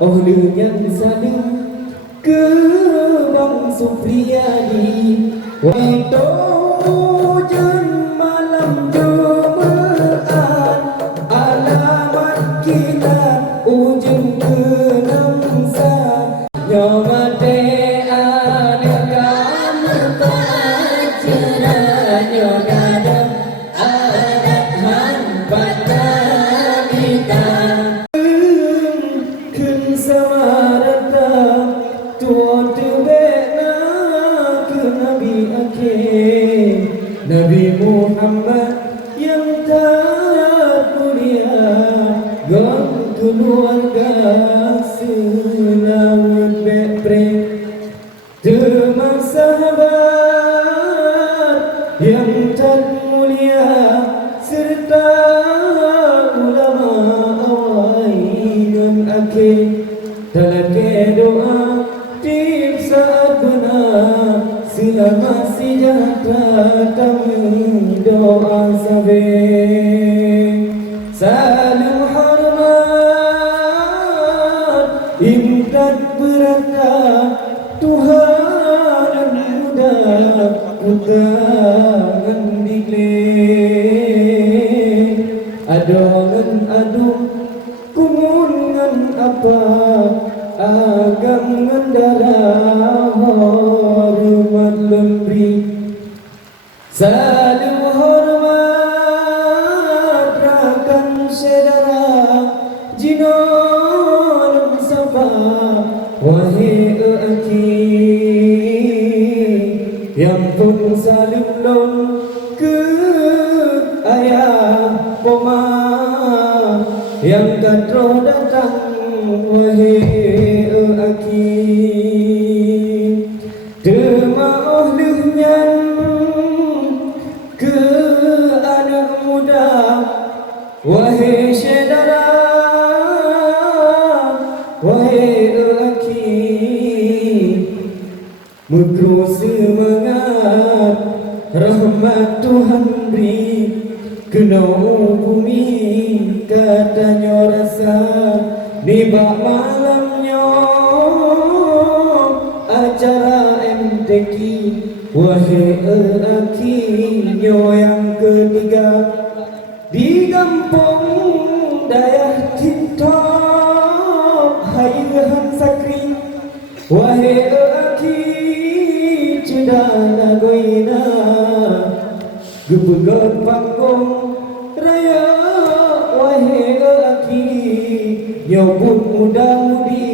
oleh yang saling ke bang Supriyadi Waito ujun malam Jumat alamat kita ujun ke namsa nyomate anekam kaciran nyonadam anakman patamita kun samarata tuan tebena ke Nabi akhir Nabi Muhammad yang tak mulia gang keluarga selawat beprek teman sahabat yang tak mulia serta ulama awal dan akhir dalam doa di saat benar selama sejahtera kami doa sabit salam hormat imdad berata Tuhan muda utangan diklik adongan adu kumungan apa agam ngandara hormat lembri salam hormat rakan saudara jinon sabah wahai akhi yang pun salim lon ke ayah poma yang katro datang wahai akhi dema olehnya ke anak muda wahai saudara wahai akhi mukro semangat rahmat Tuhan beri kena bumi katanya rasa nibak malamnya acara MTQ wahai akhi nyo yang ketiga di kampung Dayah Tintop Hayuhan Sakri wahai akhi cedana goina gepegat panggung raya wahai akhi nyobut muda-mudi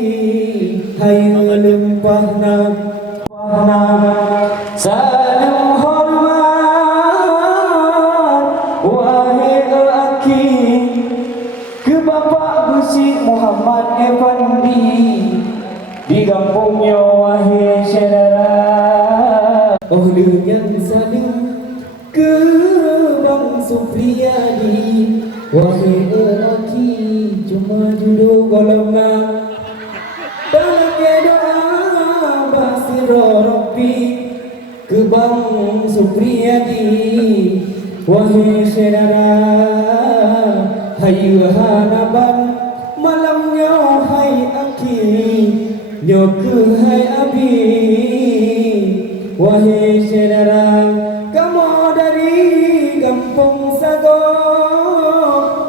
hayu lempahna salam hormat wahai akhi ke Bapak Gusi Muhammad Effendi di kampungnya wahai saudara oleh yang saling ke bang Supriyadi wahai akhi cuma judul golongna dalam doa basiro Rabbi ke bang Supriyadi wahai saudara hayu hanaban malamnya hai akhi nyok hai abi wahai saudara kamu dari kampung Sago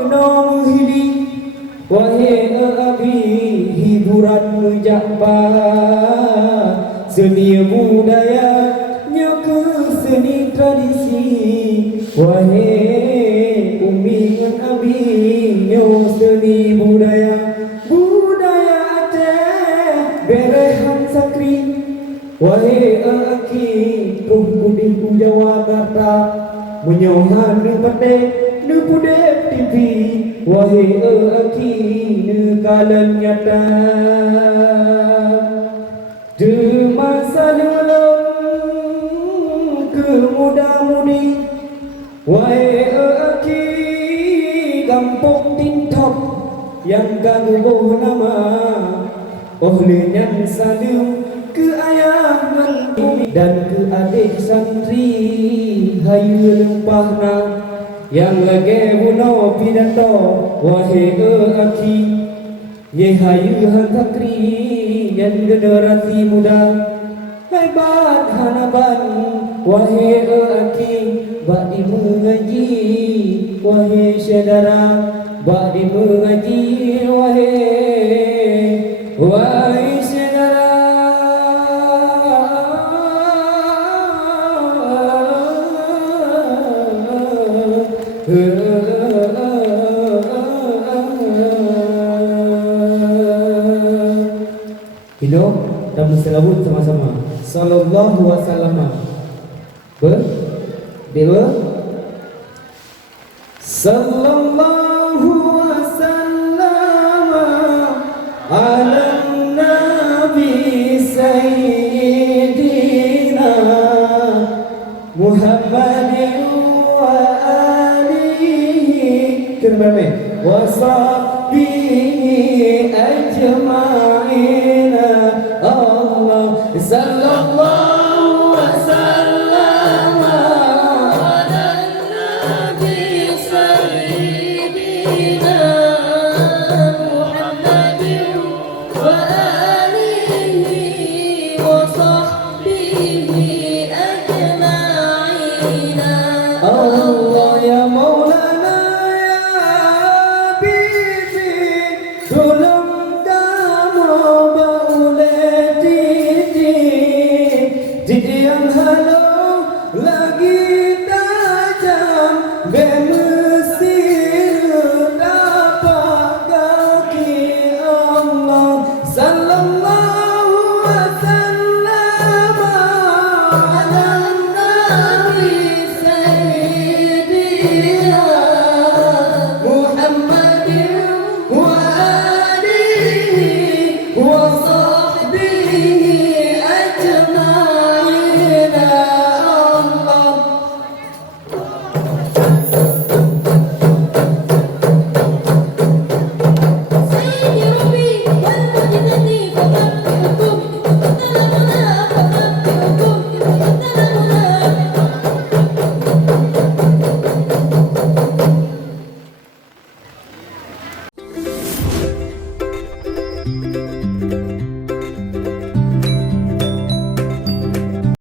Nong Hili wahai abi hiburan mujaba seni budaya nyok seni tradisi wahai umi ngan abi nyok seni budaya berehan sakri wahai akhi tuh budi Jawa kata menyohan nu pate nu pude TV wahai akhi nu kalan nyata de masa dalam ke muda-mudi wahai akhi kampung Tintop yang ganggu nama oleh yang saling ke ayah dan ke adik santri hayu lempahna yang lagi bunuh pidato wahai akhi Yehayuhan takri dan generasi muda, hebat hanaban wahai aki, bak di mengaji wahai saudara, bak di mengaji wahai saudara. Hidup dan berselawat sama-sama. Sallallahu wasallam. Sallallahu wasallam ala nabi sayyidina Muhammadin wa alihi wa sahbihi ajma'ina. Allah